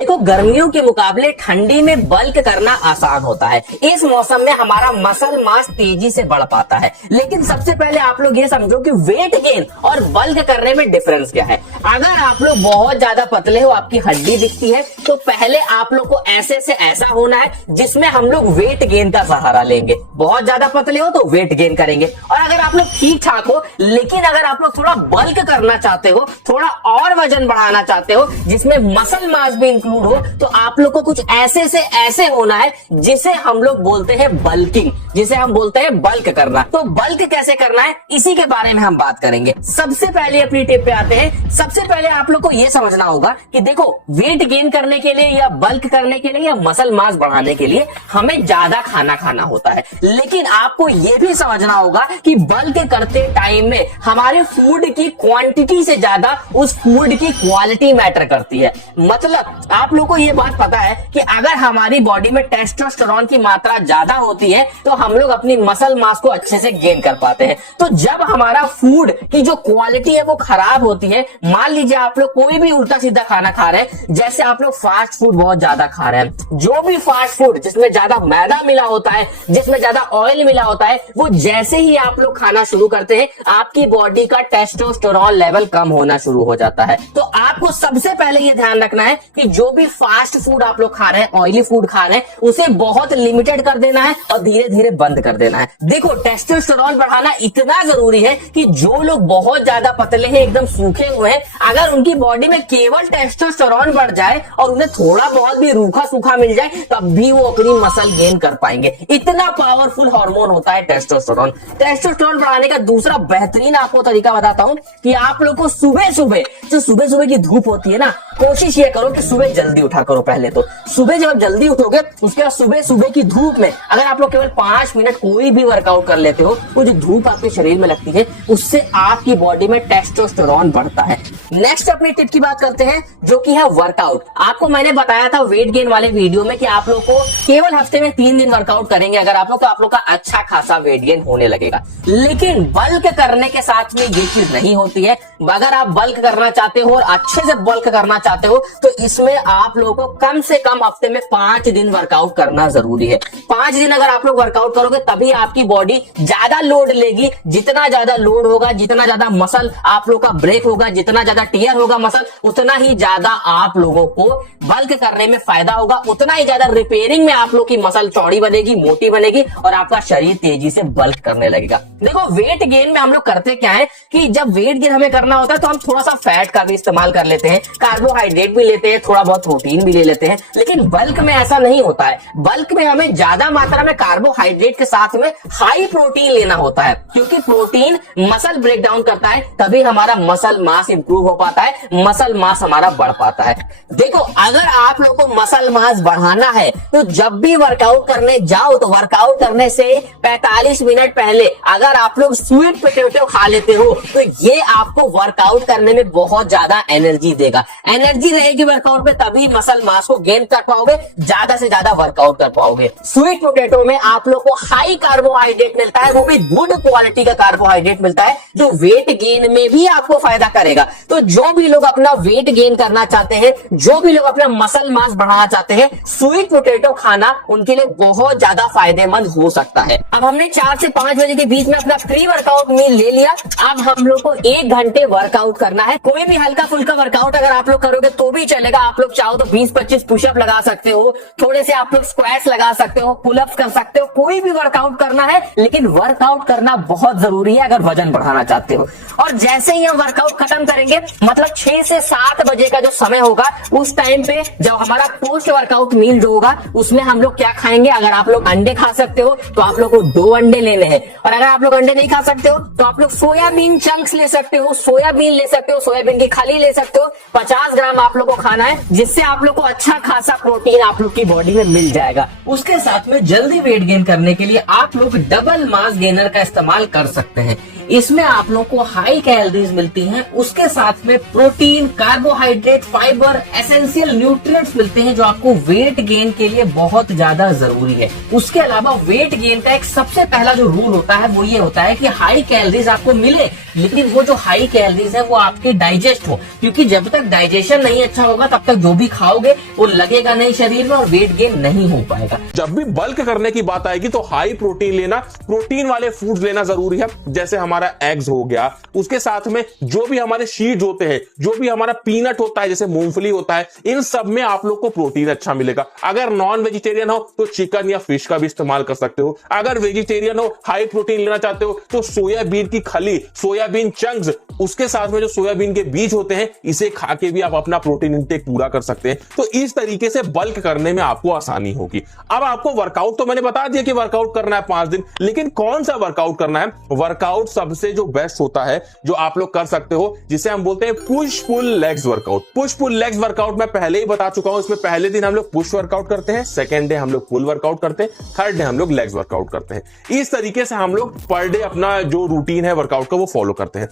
देखो, गर्मियों के मुकाबले ठंडी में बल्क करना आसान होता है। इस मौसम में हमारा मसल मास तेजी से बढ़ पाता है। लेकिन सबसे पहले आप लोग ये समझो कि वेट गेन और बल्क करने में डिफरेंस क्या है। अगर आप लोग बहुत ज्यादा पतले हो, आपकी हड्डी दिखती है, तो पहले आप लोग को ऐसे से ऐसा होना है जिसमें हम लोग वेट गेन का सहारा लेंगे। बहुत ज्यादा पतले हो तो वेट गेन करेंगे। और अगर आप लोग ठीक ठाक हो, लेकिन अगर आप लोग थोड़ा बल्क करना चाहते हो, थोड़ा और वजन बढ़ाना चाहते हो जिसमें मसल मास भी इंक्लूड हो, तो आप लोग को कुछ ऐसे से ऐसे होना है जिसे हम लोग बोलते हैं बल्किंग, जिसे हम बोलते हैं बल्क करना। तो बल्क कैसे करना है, इसी के बारे में हम बात करेंगे। सबसे पहले अपनी टिप पे आते हैं। सबसे पहले आप लोग को यह समझना होगा कि देखो, वेट गेन करने के लिए या बल्क करने के लिए या मसल मास बढ़ाने के लिए हमें ज्यादा खाना खाना होता है। लेकिन आपको यह भी समझना होगा कि बल्क करते टाइम में हमारे फूड की क्वांटिटी से ज्यादा उस फूड की क्वालिटी मैटर करती है। मतलब आप लोगों को ये बात पता है कि अगर हमारी बॉडी में टेस्टोस्टेरोन की मात्रा ज्यादा होती है तो हम लोग अपनी मसल मास को अच्छे से गेन कर पाते हैं। तो जब हमारा फूड की जो क्वालिटी है वो खराब होती है, मान लीजिए आप लोग कोई भी उल्टा सीधा खाना खा रहे हैं, जैसे आप लोग फास्ट फूड बहुत ज्यादा खा रहे हैं, जो भी फास्ट फूड जिसमें ज्यादा मैदा मिला होता है, जिसमें ज्यादा ऑयल मिला होता है, वो जैसे ही आप लोग खाना शुरू करते हैं, आपकी बॉडी का टेस्टोस्टेरोन लेवल कम होना शुरू हो जाता है। तो आपको सबसे पहले ये ध्यान रखना है कि जो भी फास्ट फूड आप लोग खा रहे हैं, ऑयली फूड खा रहे हैं, उसे बहुत लिमिटेड कर देना है और धीरे धीरे बंद कर देना है। देखो, टेस्टोस्टेरोन बढ़ाना इतना जरूरी है कि जो लोग बहुत ज्यादा पतले हैं, एकदम सूखे हुए हैं, अगर उनकी बॉडी में केवल टेस्टोस्टेरोन बढ़ जाए और उन्हें थोड़ा बहुत भी रूखा सूखा मिल जाए, तब भी वो अपनी मसल गेन कर पाएंगे। इतना पावरफुल हार्मोन होता है टेस्टोस्टेरोन। टेस्टोस्टेरोन बढ़ाने का दूसरा बेहतरीन आपको तरीका बताता हूं कि आप लोग को सुबह सुबह की धूप होती है ना, कोशिश ये करो कि सुबह जल्दी उठा करो। पहले तो सुबह जब जल्दी उठोगे, उसके बाद सुबह की धूप में अगर आप लोग केवल 5 मिनट कोई भी वर्कआउट कर लेते हो, वो जो धूप आपके शरीर में लगती है, उससे आपकी बॉडी में टेस्टोस्टेरोन बढ़ता है। नेक्स्ट अपनी टिप की बात करते हैं, जो कि है वर्कआउट। आपको मैंने बताया था वेट गेन वाले वीडियो में कि आप लोग को केवल हफ्ते में 3 दिन वर्कआउट करेंगे अगर आप लोग, तो आप लोग का अच्छा खासा वेट गेन होने लगेगा। लेकिन बल्क करने के साथ में ये चीज नहीं होती है। अगर आप बल्क करना चाहते हो और अच्छे से बल्क करना चाहते हो, तो इसमें आप लोगों को कम से कम हफ्ते में 5 दिन वर्कआउट करना जरूरी है। 5 दिन अगर आप लोग वर्कआउट करोगे, तभी आपकी बॉडी ज्यादा लोड लेगी। जितना ज्यादा लोड होगा, जितना ज्यादा मसल आप लोग का ब्रेक होगा, जितना ज्यादा टियर होगा मसल, उतना ही ज्यादा आप लोगों को बल्क करने में फायदा होगा, उतना ही ज्यादा रिपेयरिंग में आप लोग की मसल चौड़ी बनेगी, मोटी बनेगी और आपका शरीर तेजी से बल्क करने लगेगा। देखो, वेट गेन में हम लोग करते क्या है कि जब वेट गेन हमें करना होता है तो हम थोड़ा सा फैट का भी इस्तेमाल कर लेते हैं, कार्बोहाइड्रेट भी लेते हैं, थोड़ा बहुत प्रोटीन भी ले लेते हैं। लेकिन बल्क में ऐसा नहीं होता है। बल्क में हमें ज्यादा मात्रा में कार्बोहाइड्रेट के साथ में हाई प्रोटीन लेना होता है, क्योंकि प्रोटीन मसल ब्रेक डाउन करता है, तभी हमारा मसल मास इंप्रूव हो पाता है, मसल मास हमारा बढ़ पाता है। देखो, अगर आप लोगों को मसल मास बढ़ाना है तो जब भी वर्कआउट करने जाओ, तो वर्कआउट करने से 45 मिनट पहले अगर आप लोग स्वीट पोटैटो खा लेते हो, तो ये आपको वर्कआउट करने में बहुत ज्यादा एनर्जी देगा। एनर्जी रहेगी वर्कआउट में, तभी मसल मास को गेन कर पाओगे, ज्यादा से ज्यादा वर्कआउट कर पाओगे। स्वीट पोटैटो में आप लोग को हाई कार्बोहाइड्रेट मिलता है, वो भी गुड क्वालिटी का कार्बोहाइड्रेट मिलता है, जो वेट गेन में भी आपको फायदा करेगा। तो जो भी लोग अपना वेट गेन करना चाहते हैं, जो भी लोग अपना मसल मास बढ़ाना चाहते हैं, स्वीट पोटैटो खाना उनके लिए बहुत ज्यादा फायदेमंद हो सकता है। अब हमने 4 से 5 बजे के बीच में अपना प्री वर्कआउट मील ले लिया। अब हम लोग को 1 घंटे वर्कआउट करना है। कोई भी हल्का फुल्का वर्कआउट अगर आप लोग करोगे तो भी चलेगा। आप लोग चाहो तो 20-25 पुशअप लगा सकते हो, थोड़े से आप लोग स्क्वाट्स लगा सकते हो, पुलअप्स कर सकते हो, कोई भी वर्कआउट करना है। लेकिन वर्कआउट करना बहुत जरूरी है अगर वजन बढ़ाना चाहते हो। और जैसे ही हम वर्कआउट खत्म करेंगे, मतलब 6 से 7 बजे का जो समय होगा, उस टाइम पे जब हमारा पोस्ट वर्कआउट मील जो होगा, उसमें हम लोग क्या खाएंगे। अगर आप लोग अंडे खा सकते हो तो आप लोग को 2 अंडे लेने हैं, और अगर आप लोग अंडे नहीं खा सकते हो तो आप लोग सोयाबीन चंक्स ले सकते हो, सोयाबीन ले सकते हो, सोयाबीन की खली ले सकते हो। 50 ग्राम आप लोग को खाना है, जिससे आप लोग को अच्छा खासा प्रोटीन आप लोग की बॉडी में मिल जाएगा। उसके साथ में जल्दी वेट गेन करने के लिए आप लोग डबल मास गेनर का इस्तेमाल कर सकते हैं। इसमें आप लोगों को हाई कैलोरीज मिलती हैं, उसके साथ में protein, carbohydrate, fibre, essential nutrients मिलते हैं जो आपको वेट गेन के लिए बहुत ज्यादा जरूरी है। उसके अलावा वेट गेन का एक सबसे पहला जो रूल होता है वो ये होता है कि हाई कैलोरीज आपको मिले, लेकिन वो जो हाई कैलोरीज है वो आपके डाइजेस्ट हो, क्योंकि जब तक डाइजेशन नहीं अच्छा होगा तब तक जो भी खाओगे वो लगेगा नहीं शरीर में और वेट गेन नहीं हो पाएगा। जब भी बल्क करने की बात आएगी तो हाई प्रोटीन लेना, प्रोटीन वाले फूड्स लेना जरूरी है, जैसे हमारा एग्स हो गया, उसके साथ में जो भी हमारे सीड्स होते हैं, जो भी हमारा पीनट होता है, जैसे मूंगफली होता है, इन सब में आप लोग को प्रोटीन अच्छा मिलेगा। अगर नॉन वेजिटेरियन हो तो चिकन या फिश का भी इस्तेमाल कर सकते हो। अगर वेजिटेरियन हो, हाई प्रोटीन लेना चाहते हो तो सोयाबीन की खली, सोयाबीन चंक्स, उसके साथ में जो सोयाबीन के बीज होते हैं, इसे खा के भी आप अपना प्रोटीन इंटेक पूरा कर सकते हैं। तो इस तरीके से बल्क करने में आपको आसानी होगी। अब आपको वर्कआउट तो मैंने बता दिया कि वर्कआउट करना है 5 दिन, लेकिन कौन सा वर्कआउट करना है? वर्कआउट सबसे जो बेस्ट होता है जो आप लोग कर सकते हो, जिसे हम बोलते हैं push pull legs workout. Push pull legs workout मैं पहले ही बता चुका हूं। इसमें पहले दिन हम लोग पुश वर्कआउट करते हैं, सेकेंड डे हम लोग पुल वर्कआउट करते हैं, थर्ड डे हम लोग लेग्स वर्कआउट करते हैं। इस तरीके से हम लोग पर डे अपना जो रूटीन है वर्कआउट का वो फॉलो करते हैं।